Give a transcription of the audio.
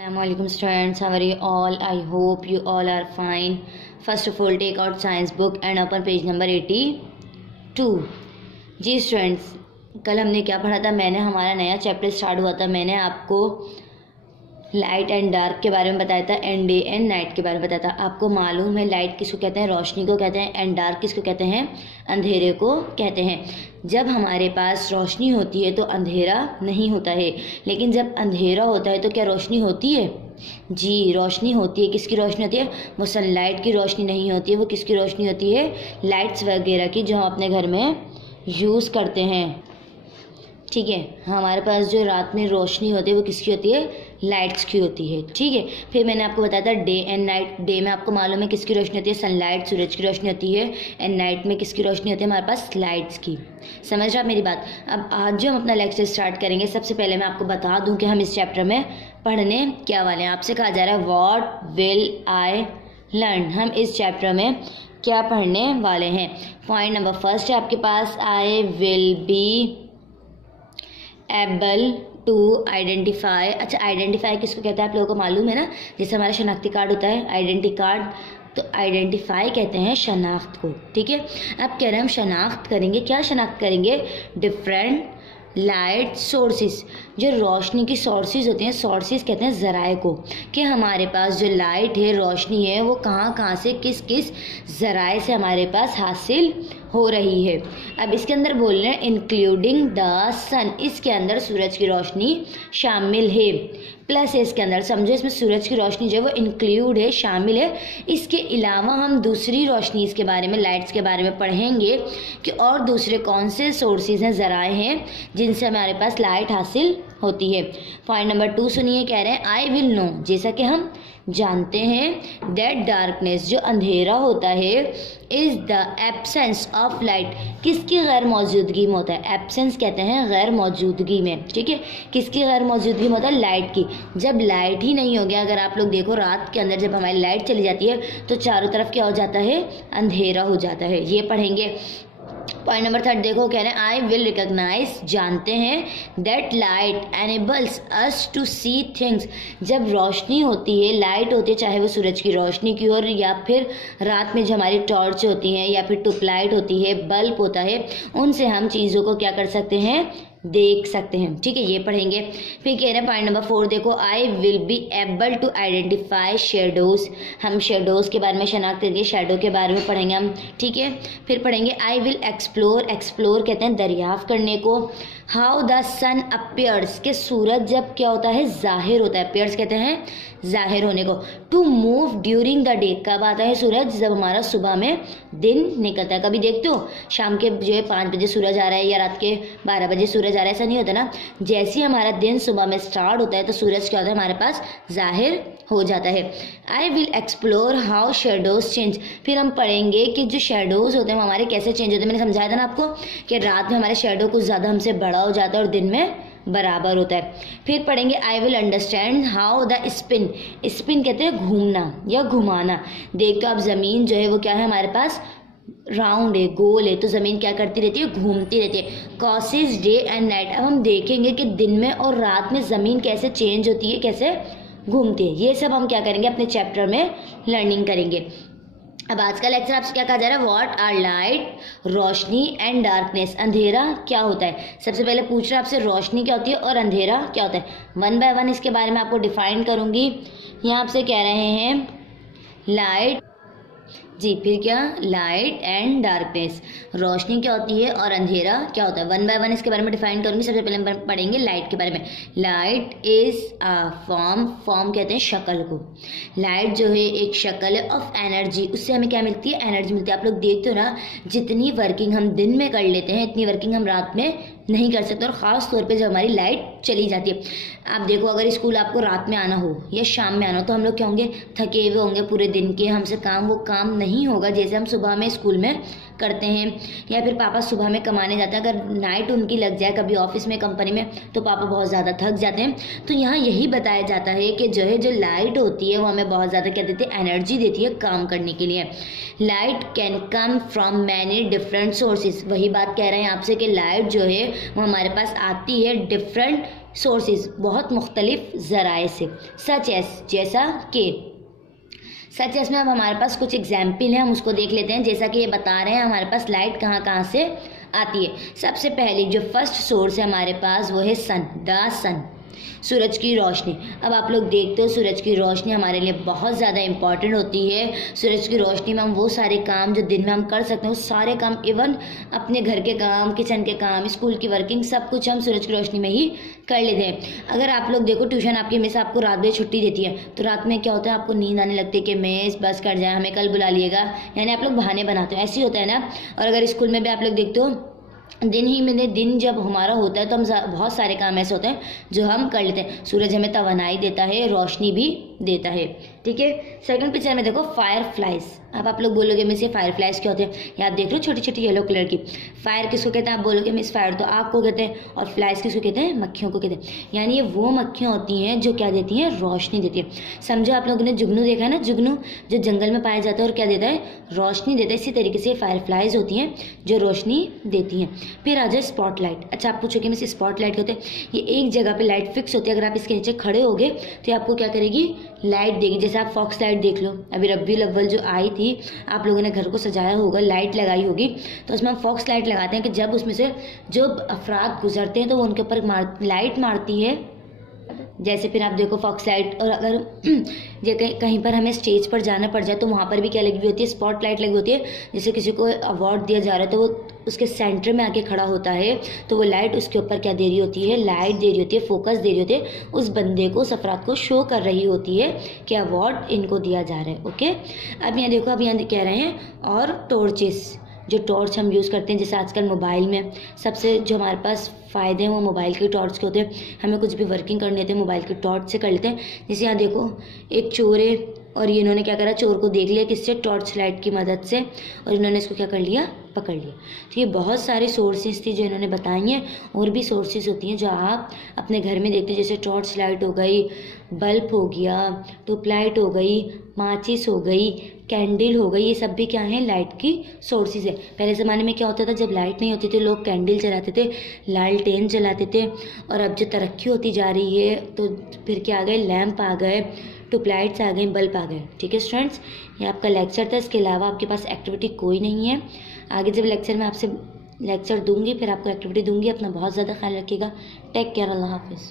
Assalamualaikum students, how are you all? I hope you all are fine. First of all, take out science book and open page number 82. Ji students, कल हमने क्या पढ़ा था? मैंने हमारा नया chapter start हुआ था। मैंने आपको लाइट एंड डार्क के बारे में बताया था एंड डे एंड नाइट के बारे में बताया था। आपको मालूम है लाइट किसको कहते हैं? रोशनी को कहते हैं। एंड डार्क किसको कहते हैं? अंधेरे को कहते हैं। जब हमारे पास रोशनी होती है तो अंधेरा नहीं होता है, लेकिन जब अंधेरा होता है तो क्या रोशनी होती है? जी, रोशनी होती है। किसकी रोशनी होती है? वो सनलाइट की रोशनी नहीं होती है। वो किसकी रोशनी होती है? लाइट्स वगैरह की, जो हम अपने घर में यूज़ करते हैं। ठीक है, हमारे पास जो रात में रोशनी होती है वो किसकी होती है? लाइट्स की होती है। ठीक है, फिर मैंने आपको बताया था डे एंड नाइट। डे में आपको मालूम है किसकी रोशनी होती है? सनलाइट, सूरज की रोशनी होती है। एंड नाइट में किसकी रोशनी होती है? हमारे पास लाइट्स की। समझ रहे आप मेरी बात? अब आज जो हम अपना लेक्चर स्टार्ट करेंगे, सबसे पहले मैं आपको बता दूं कि हम इस चैप्टर में पढ़ने क्या वाले हैं। आपसे कहा जा रहा है व्हाट विल आई लर्न। हम इस चैप्टर में क्या पढ़ने वाले हैं? पॉइंट नंबर फर्स्ट है आपके पास, I will be able to identify. अच्छा, आइडेंटिफाई किसको कहते हैं आप लोगों को मालूम है ना? जैसे हमारा शनाख्ती कार्ड होता है, आइडेंटिटी कार्ड, तो आइडेंटिफाई कहते हैं शनाख्त को। ठीक है, अब कह रहे हैं हम शनाख्त करेंगे। क्या शनाख्त करेंगे? Different light sources. जो रोशनी की सोर्सेज होते हैं, सोर्सेज कहते हैं ज़राए को, कि हमारे पास जो लाइट है, रोशनी है, वो कहाँ कहाँ से, किस किस ज़राए से हमारे पास हासिल हो रही है। अब इसके अंदर बोल रहे हैं इंक्लूडिंग द सन। इसके अंदर सूरज की रोशनी शामिल है। प्लस है इसके अंदर, समझो इसमें सूरज की रोशनी जो है वो इंक्लूड है, शामिल है। इसके अलावा हम दूसरी रोशनी इसके बारे में, लाइट्स के बारे में पढ़ेंगे कि और दूसरे कौन से सोर्सेज हैं, ज़राए हैं, जिनसे हमारे पास लाइट हासिल होती है। पॉइंट नंबर 2 सुनिए, कह रहे हैं आई विल नो, जैसा कि हम जानते हैं, दैट डार्कनेस, जो अंधेरा होता है, is the absence of light. किसकी गैर मौजूदगी में होता है? एब्सेंस कहते हैं गैर मौजूदगी में। ठीक है, किसकी गैर मौजूदगी में होता है? लाइट की। जब लाइट ही नहीं हो गया, अगर आप लोग देखो रात के अंदर जब हमारी लाइट चली जाती है तो चारों तरफ क्या हो जाता है? अंधेरा हो जाता है। ये पढ़ेंगे। पॉइंट नंबर 3 देखो, कह रहे हैं आई विल रिकॉग्नाइज, जानते हैं, that light enables us to see things. जब रोशनी होती है, लाइट होती है, चाहे वो सूरज की रोशनी की हो या फिर रात में जो हमारी टॉर्च होती हैं या फिर ट्यूबलाइट होती है, बल्ब होता है, उनसे हम चीज़ों को क्या कर सकते हैं? देख सकते हैं। ठीक है, ये पढ़ेंगे। फिर कह रहे हैं पॉइंट नंबर 4 देखो, I will be able to identify shadows. हम शेडोज के बारे में शनाख्त करेंगे, शेडो के बारे में पढ़ेंगे हम। ठीक है, फिर पढ़ेंगे आई विल एक्सप्लोर। एक्सप्लोर कहते हैं दरियाफ्त करने को। हाउ द सन अपीयर्स, के सूरज जब क्या होता है? जाहिर होता है। अपीयर्स कहते हैं जाहिर होने को। To move during the day, कब आता है सूरज? जब हमारा सुबह में दिन निकलता है। कभी देखते हो शाम के जो है 5 बजे सूरज आ रहा है या रात के 12 बजे सूरज आ रहा है, ऐसा नहीं होता ना। जैसे ही हमारा दिन सुबह में स्टार्ट होता है तो सूरज क्या होता है? हमारे पास जाहिर हो जाता है। I will explore how shadows change. फिर हम पढ़ेंगे कि जो शेडोज होते हैं वो हमारे कैसे चेंज होते हैं। मैंने समझाया था ना आपको कि रात में हमारे शेडो कुछ ज़्यादा हमसे बड़ा हो जाता है और दिन में बराबर होता है। फिर पढ़ेंगे I will understand how the spin. Spin कहते हैं घूमना या घुमाना। देखो अब ज़मीन जो है वो क्या है? हमारे पास राउंड है, गोल है, तो ज़मीन क्या करती रहती है? घूमती रहती है। Causes day and night. अब हम देखेंगे कि दिन में और रात में ज़मीन कैसे चेंज होती है, कैसे घूमती है। ये सब हम क्या करेंगे? अपने चैप्टर में लर्निंग करेंगे। अब आज का लेक्चर आपसे क्या कहा जा रहा है? व्हाट आर लाइट, रोशनी, एंड डार्कनेस, अंधेरा क्या होता है। सबसे पहले पूछ रहा है आपसे रोशनी क्या होती है और अंधेरा क्या होता है। 1 बाय 1 इसके बारे में आपको डिफाइन करूंगी। यहाँ आपसे कह रहे हैं लाइट, जी, फिर क्या? लाइट एंड डार्कनेस, रोशनी क्या होती है और अंधेरा क्या होता है। 1 बाय 1 इसके बारे में डिफाइन करूंगी। सबसे पहले हम पढ़ेंगे लाइट के बारे में। Light is a form, form कहते हैं शक्ल को। लाइट जो है एक शक्ल है ऑफ एनर्जी, उससे हमें क्या मिलती है? एनर्जी मिलती है। आप लोग देखते हो ना, जितनी वर्किंग हम दिन में कर लेते हैं इतनी वर्किंग हम रात में नहीं कर सकते, और ख़ास तौर पे जब हमारी लाइट चली जाती है। आप देखो, अगर स्कूल आपको रात में आना हो या शाम में आना हो तो हम लोग क्या होंगे? थके हुए होंगे पूरे दिन के, हमसे वो काम नहीं होगा जैसे हम सुबह में स्कूल में करते हैं। या फिर पापा सुबह में कमाने जाते हैं, अगर नाइट उनकी लग जाए कभी ऑफिस में, कंपनी में, तो पापा बहुत ज़्यादा थक जाते हैं। तो यहाँ यही बताया जाता है कि जो है जो लाइट होती है वो हमें बहुत ज़्यादा क्या देती है? एनर्जी देती है काम करने के लिए। Light can come from many different sources. वही बात कह रहे हैं आपसे कि लाइट जो है वो हमारे पास आती है डिफरेंट सोर्सेज, बहुत मुख्तलिफ ज़राए से, सच एस जैसा कि, सच एस में अब हमारे पास कुछ एग्जाम्पल हैं, हम उसको देख लेते हैं। जैसा कि ये बता रहे हैं हमारे पास लाइट कहाँ कहाँ से आती है। सबसे पहले जो फर्स्ट सोर्स है हमारे पास वो है सन, द सन, सूरज की रोशनी। अब आप लोग देखते हो सूरज की रोशनी हमारे लिए बहुत ज़्यादा इंपॉर्टेंट होती है। सूरज की रोशनी में हम वो सारे काम जो दिन में हम कर सकते हैं, वो सारे काम, इवन अपने घर के काम, किचन के काम, स्कूल की वर्किंग, सब कुछ हम सूरज की रोशनी में ही कर लेते हैं। अगर आप लोग देखो ट्यूशन आपकी मिस आपको रात में छुट्टी देती है, तो रात में क्या होता है, आपको नींद आने लगती है कि मिस बस कर जाए, हमें कल बुला लिएगा, यानी आप लोग बहाने बनाते हो, ऐसे ही होता है ना। और अगर स्कूल में भी आप लोग देखते हो दिन जब हमारा होता है तो हम बहुत सारे काम ऐसे होते हैं जो हम कर लेते हैं। सूरज हमें तवानाई देता है, रोशनी भी देता है, ठीक है। सेकंड पिक्चर में देखो फायर फ्लाइज। अब आप लोग बोलोगे मिस ये फायर फ्लाइज क्या होते हैं, ये आप देख लो छोटी छोटी येलो कलर की। फायर किसको कहते हैं, आप बोलोगे मिस फायर तो आग को कहते हैं, और फ्लाइज किसको कहते हैं, मक्खियों को कहते हैं। यानी ये वो मक्खियाँ होती हैं जो क्या देती हैं, रोशनी देती है। समझो आप लोगों ने जुगनू देखा है ना, जुगनू जो जंगल में पाया जाता है और क्या देता है, रोशनी देता है। इसी तरीके से फायर फ्लाइज होती हैं जो रोशनी देती हैं। फिर आ जाए स्पॉटलाइट। अच्छा आप पूछोगे मिस स्पॉटलाइट क्या होते हैं, ये एक जगह पे लाइट फिक्स होती है, अगर आप इसके नीचे खड़े होगे तो ये आपको क्या करेगी, लाइट देगी। जैसे आप फॉक्स लाइट देख लो, अभी रब्बीउल अव्वल जो आई थी, आप लोगों ने घर को सजाया होगा, लाइट लगाई होगी, तो उसमें हम फॉक्स लाइट लगाते हैं कि जब उसमें से जो अफराद गुजरते हैं तो वो उनके ऊपर लाइट मारती है। जैसे फिर आप देखो फॉक्स लाइट, और अगर ये कहीं पर हमें स्टेज पर जाना पड़ जाए तो वहाँ पर भी क्या लगी हुई होती है, स्पॉट लाइट लगी होती है। जैसे किसी को अवार्ड दिया जा रहा है तो वो उसके सेंटर में आके खड़ा होता है, तो वो लाइट उसके ऊपर क्या दे रही होती है, लाइट दे रही होती है, फोकस दे रही होती है, उस बंदे को, उस अफराद को शो कर रही होती है कि अवार्ड इनको दिया जा रहा है। ओके, अब यहाँ देखो, अब यहाँ कह रहे हैं और टॉर्चेस, जो टॉर्च हम यूज़ करते हैं, जैसे आजकल मोबाइल में सबसे जो हमारे पास फ़ायदे हैं वो मोबाइल के टॉर्च के होते हैं। हमें कुछ भी वर्किंग करनी होती है मोबाइल के टॉर्च से कर लेते हैं। जैसे यहाँ देखो एक चोर है और ये इन्होंने क्या करा, चोर को देख लिया किससे, टॉर्च लाइट की मदद से, और इन्होंने इसको क्या कर लिया, पकड़ लिया। तो ये बहुत सारे सोर्सेज थी जो इन्होंने बताई हैं। और भी सोर्सेज होती हैं जो आप अपने घर में देखते हैं, जैसे टॉर्च लाइट हो गई, बल्ब हो गया, ट्यूबलाइट हो गई, माचिस हो गई, कैंडल हो गई, ये सब भी क्या है, लाइट की सोर्सेज है। पहले ज़माने में क्या होता था, जब लाइट नहीं होती थी लोग कैंडल जलाते थे, लालटेन जलाते थे। और अब जो तरक्की होती जा रही है तो फिर क्या आ गए, लैंप आ गए, ट्यूबलाइट्स आ गए, बल्ब आ गए। ठीक है स्टूडेंट्स, ये आपका लेक्चर था, इसके अलावा आपके पास एक्टिविटी कोई नहीं है। आगे जब लेक्चर में आपसे लेक्चर दूंगी फिर आपको एक्टिविटी दूंगी। अपना बहुत ज़्यादा ख्याल रखिएगा। टेक केयर, अल्लाह हाफिज़।